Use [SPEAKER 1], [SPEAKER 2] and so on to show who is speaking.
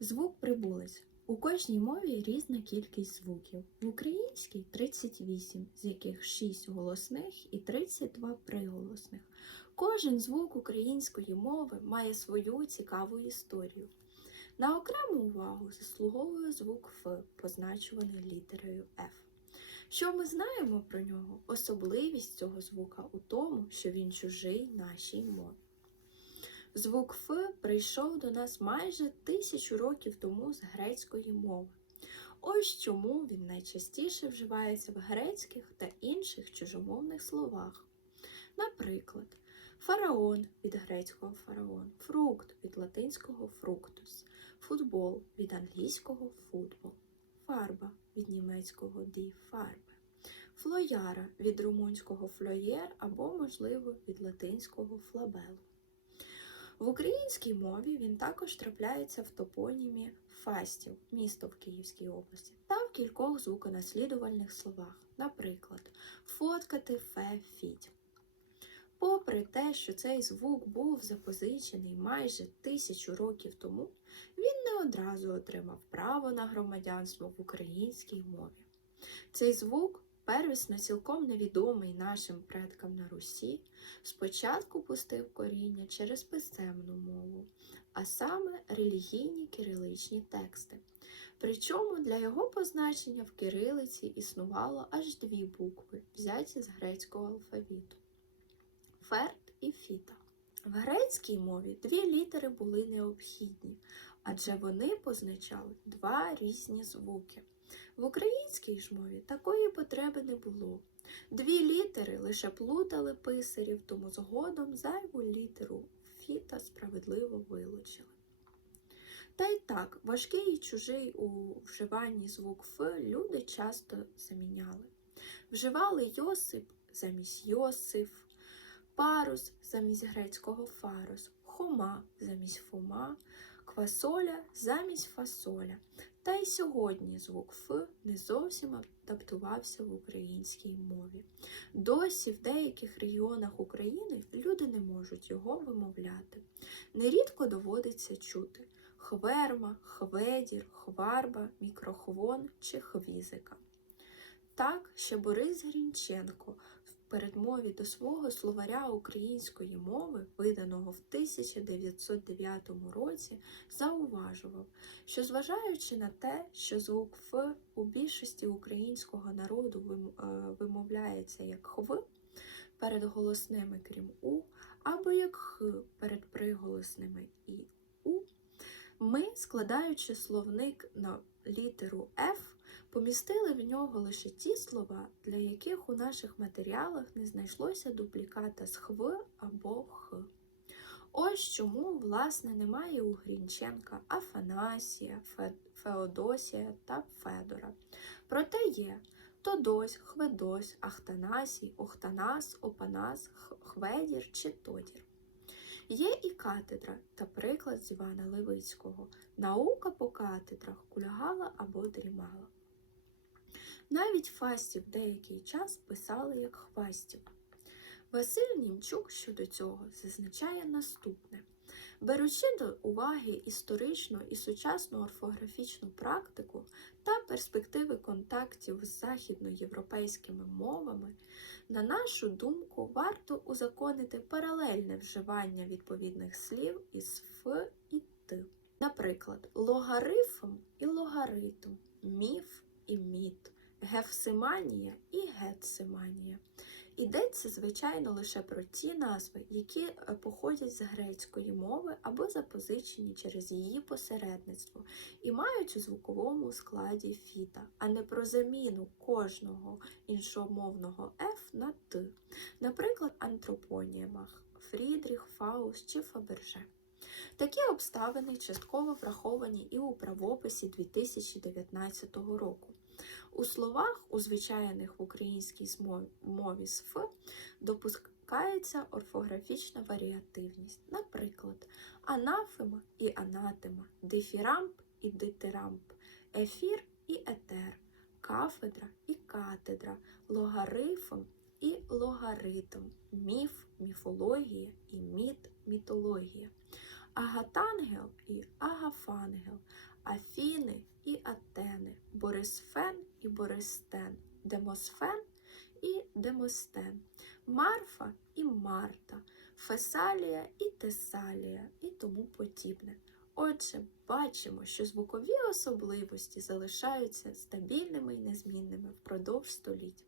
[SPEAKER 1] Звук прибулець. У кожній мові різна кількість звуків. В українській 38, з яких 6 голосних і 32 приголосних. Кожен звук української мови має свою цікаву історію. На окрему увагу заслуговує звук Ф, позначуваний літерою Ф. Що ми знаємо про нього? Особливість цього звука у тому, що він чужий нашій мові. Звук Ф прийшов до нас майже тисячу років тому з грецької мови. Ось чому він найчастіше вживається в грецьких та інших чужомовних словах. Наприклад, фараон від грецького фараон, фрукт від латинського фруктус, футбол від англійського футбол, фарба від німецького ді фарбе, флояра від румунського флоєр або, можливо, від латинського флабелу. В українській мові він також трапляється в топонімі Фастів, місто в Київській області, та в кількох звуконаслідувальних словах, наприклад, фоткати фе фіть. Попри те, що цей звук був запозичений майже тисячу років тому, він не одразу отримав право на громадянство в українській мові. Цей звук, первісно цілком невідомий нашим предкам на Русі, спочатку пустив коріння через писемну мову, а саме релігійні кириличні тексти. Причому для його позначення в кирилиці існувало аж дві букви, взяті з грецького алфавіту ферт і фіта. В грецькій мові дві літери були необхідні, адже вони позначали два різні звуки. В українській ж мові такої потреби не було. Дві літери лише плутали писарів, тому згодом зайву літеру фіта справедливо вилучили. Та й так, важкий і чужий у вживанні звук Ф люди часто заміняли. Вживали Йосип замість Йосиф, парус замість грецького фарос, хома замість фома, квасоля замість фасоля. Та й сьогодні звук Ф не зовсім адаптувався в українській мові. Досі в деяких регіонах України люди не можуть його вимовляти. Нерідко доводиться чути хверма, хведір, хварба, мікрохвон чи хвізика. Так, ще Борис Грінченко передмові до свого словаря української мови, виданого в 1909 році, зауважував, що зважаючи на те, що звук Ф у більшості українського народу е, вимовляється як хв перед голосними крім у, або як х перед приголосними і у, ми, складаючи словник на літеру F, помістили в нього лише ті слова, для яких у наших матеріалах не знайшлося дупліката з хв або х. Ось чому, власне, немає у Грінченка Афанасія, Фе- Феодосія та Федора. Проте є Тодось, Хведось, Ахтанасій, Охтанас, Опанас, Хведір чи Тодір. Є і катедра та приклад з Івана Левицького. Наука по катедрах кульгала або дрімала. Навіть фастів деякий час писали як хвастів. Василь Німчук щодо цього зазначає наступне. Беручи до уваги історичну і сучасну орфографічну практику та перспективи контактів з західноєвропейськими мовами, на нашу думку, варто узаконити паралельне вживання відповідних слів із Ф і Т. Наприклад, логарифм і логаритм, міф і міт, гефсиманія і гетсиманія. Йдеться, звичайно, лише про ті назви, які е, походять з грецької мови або запозичені через її посередництво і мають у звуковому складі фіта, а не про заміну кожного іншомовного «ф» на «т», наприклад, антропоніємах Фрідріх, Фауст чи Фаберже. Такі обставини частково враховані і у правописі 2019 року. У словах, узвичайних в українській мові з Ф, допускається орфографічна варіативність. Наприклад, анафема і анатема, дифірамп і дитирамп, ефір і етер, кафедра і катедра, логарифм і логаритм, міф, міфологія і міт, мітологія, агатангел і ага Афангел, Афіни і Атени, Борисфен і Бористен, Демосфен і Демостен, Марфа і Марта, Фесалія і Тесалія і тому подібне. Отже, бачимо, що звукові особливості залишаються стабільними і незмінними впродовж століть.